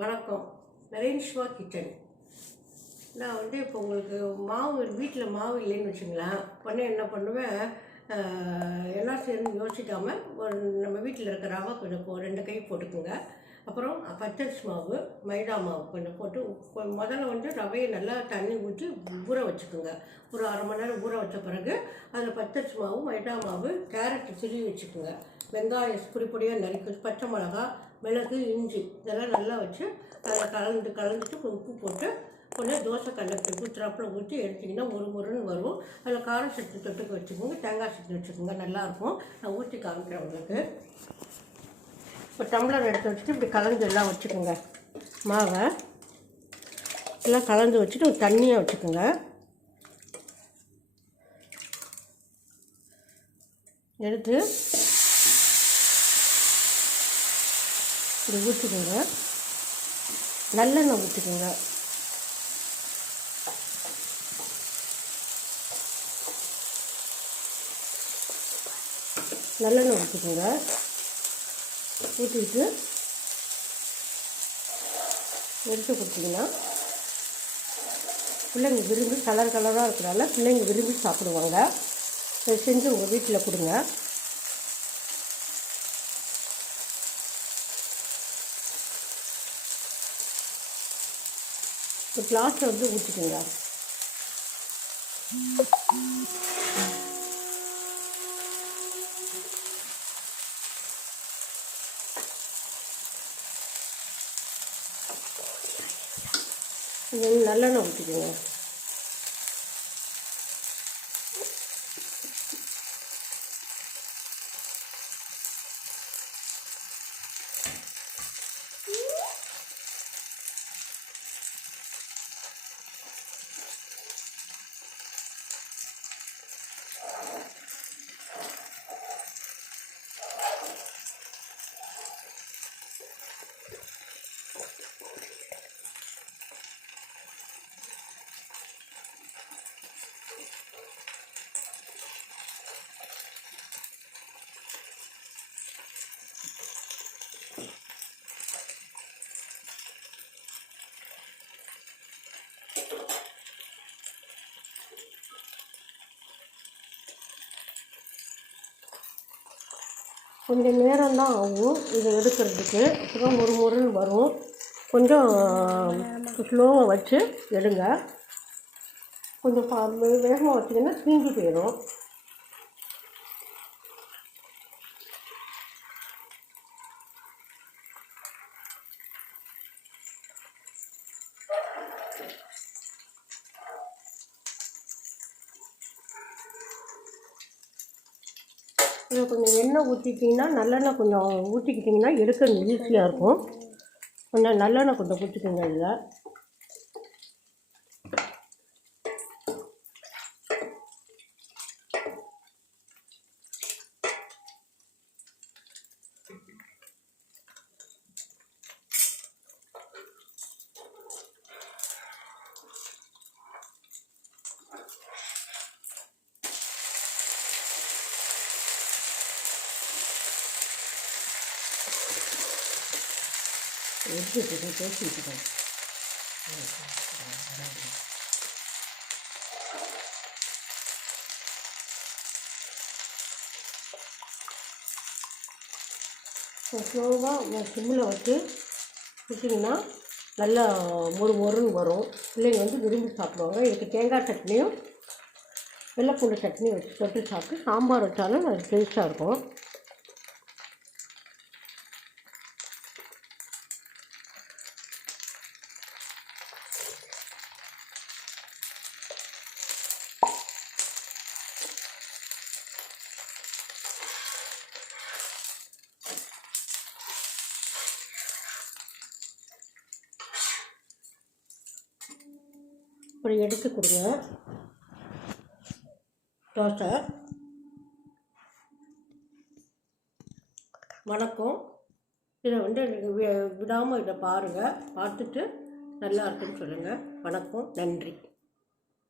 வணக்கம். நரேஷ்மா கிச்சன். நான் இப்போ உங்களுக்கு வீட்டில் மாவு இல்லைன்னு வச்சுங்களேன். உடனே என்ன பண்ணுவேன், என்ன செய்யணும்னு யோசிக்காமல் நம்ம வீட்டில் இருக்கிற ரவை கொஞ்சம் 2 கை போட்டுக்குங்க. அப்புறம் பச்சரிசி மாவு, மைதா மாவு கொஞ்சம் போட்டு முதல்ல ரவையை நல்லா தண்ணி ஊற்றி ஊற வச்சுக்கோங்க. ஒரு அரை மணி நேரம் ஊற வச்ச பிறகு அதில் பச்சரிசி மாவு, மைதா மாவு, கேரட் துருவி வச்சுக்கோங்க. வெங்காயம் பொடியாக நறுக்கி, பச்சை மிளகா, மிளகு, இஞ்சி இதெல்லாம் நல்லா வச்சு அதில் கலந்துட்டு உப்பு போட்டு கொஞ்சம் தோசை கல்லுக்கு ஊற்றுறாப்பில் ஊற்றி எடுத்திங்கன்னா முறுன்னு வரும். அதில் கார சட்னி தொட்டுக்க வச்சுக்கோங்க, தேங்காய் சட்னி வச்சுக்கோங்க, நல்லாயிருக்கும். நான் ஊற்றி காமிக்கிறேன் உங்களுக்கு. இப்போ டம்ளர் எடுத்து வச்சுட்டு இப்படி கலந்து எல்லாம் வச்சுக்கோங்க. மாவை எல்லாம் கலந்து வச்சுட்டு ஒரு தண்ணியாக வச்சுக்கோங்க. எடுத்து இப்படி ஊற்றிக்கோங்க. நல்லெண்ணெய் ஊற்றிக்கோங்க. நல்லெண்ணெய் ஊற்றிக்கோங்க. ஊற்றிட்டு எடுத்து கொடுத்தீங்கன்னா பிள்ளைங்க விரும்பி கலராக இருக்கிறனால பிள்ளைங்க விரும்பி சாப்பிடுவாங்க. செஞ்சு உங்கள் வீட்டில் கொடுங்க. ஒரு கிளாஸில் ஊற்றிக்கோங்க. நல்லெண்ணெய் ஊற்றிக்கோங்க. கொஞ்சம் நேரம் தான் ஆகும் இதை எடுக்கிறதுக்கு. அப்புறம் முறுன்னு வரும். கொஞ்சம் ஸ்லோவாக வச்சு எடுங்க. கொஞ்சம் வேகமாக வச்சிங்கன்னா தீஞ்சு போயிடும். இதில் கொஞ்சம் எண்ணெய் ஊற்றிட்டிங்கன்னா, நல்லெண்ணெய் கொஞ்சம் ஊற்றிக்கிட்டிங்கன்னா எடுக்க ஈஸியாக இருக்கும். கொஞ்சம் நல்லெண்ணெய் கொஞ்சம் ஊற்றிக்கோங்க. இதில் பேசிக்கிட்டு ஸ்லோவாக சிம்மில் வச்சு வச்சிங்கன்னா நல்லா முறுன்னு வரும். பிள்ளைங்க விரும்பி சாப்பிடுவாங்க. இதுக்கு தேங்காய் சட்னியும் வெள்ளைப்பூண்டு சட்னியும் வச்சு தொட்டு சாப்பிட்டு சாம்பார் வச்சாலும் அது டேஸ்ட்டாக இருக்கும். இப்படி எடுத்து கொடுங்க தோசை. வணக்கம். இதை எனக்கு விடாமல் இதை பாருங்கள். பார்த்துட்டு நல்லா இருக்குன்னு சொல்லுங்கள். வணக்கம், நன்றி.